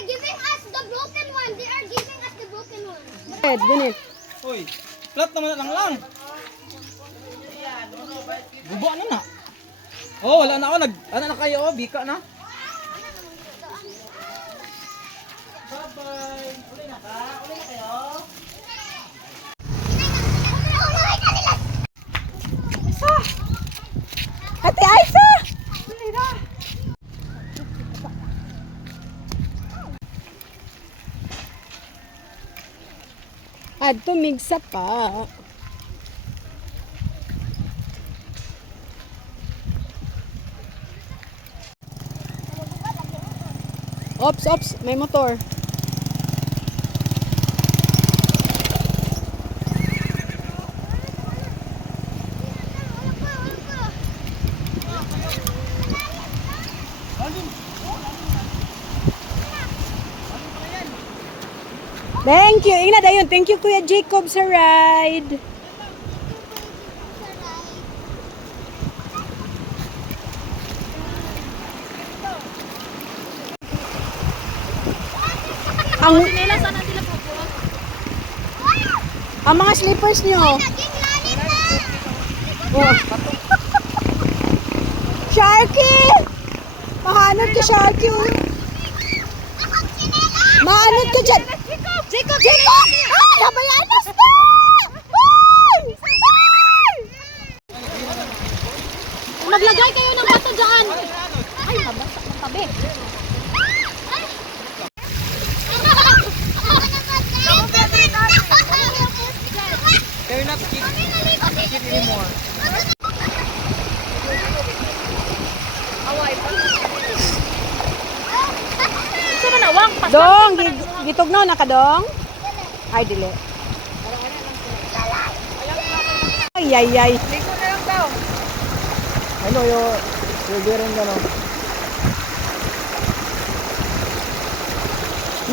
They're giving us the broken one. They are giving us the broken one. Dinit. Uy, flat naman lang. Guba na na. Oh, wala na ako. Ano na kayo? Oh, bika na. Bye-bye. Uli na ka? Uli na kayo? Ate Aisa! Adto migsa pa. Ops, may motor. Thank you. Ingna dayon. Thank you Kuya Jacob sa ride. Ang mga slippers nyo. Oh. Sharky! Mahanod ka, Sharky. Mahanod ka dyan. Jacob! Ay, habayanas na! Ay! Maglagay kayo ng bato dyan. Ay, mabasa ng tabi. They're not kid anymore. Dong, gitugnaw na ka, Dong? Ay, dili. Ay. Ligo na lang daw. Ano yung bearing gano'n?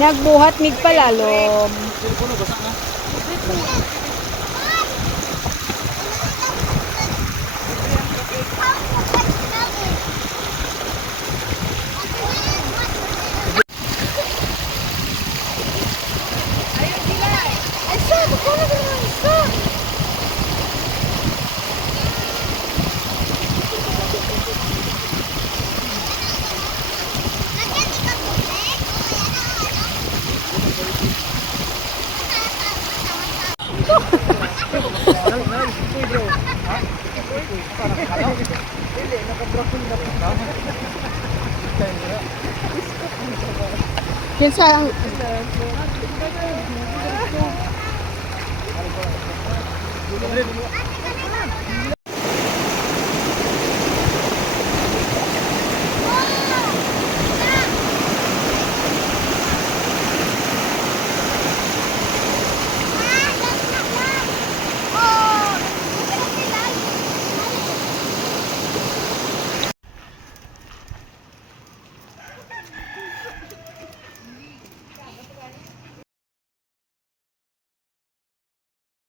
Nagbuhat mig palalom. Telepono, basa na. Kinsa ang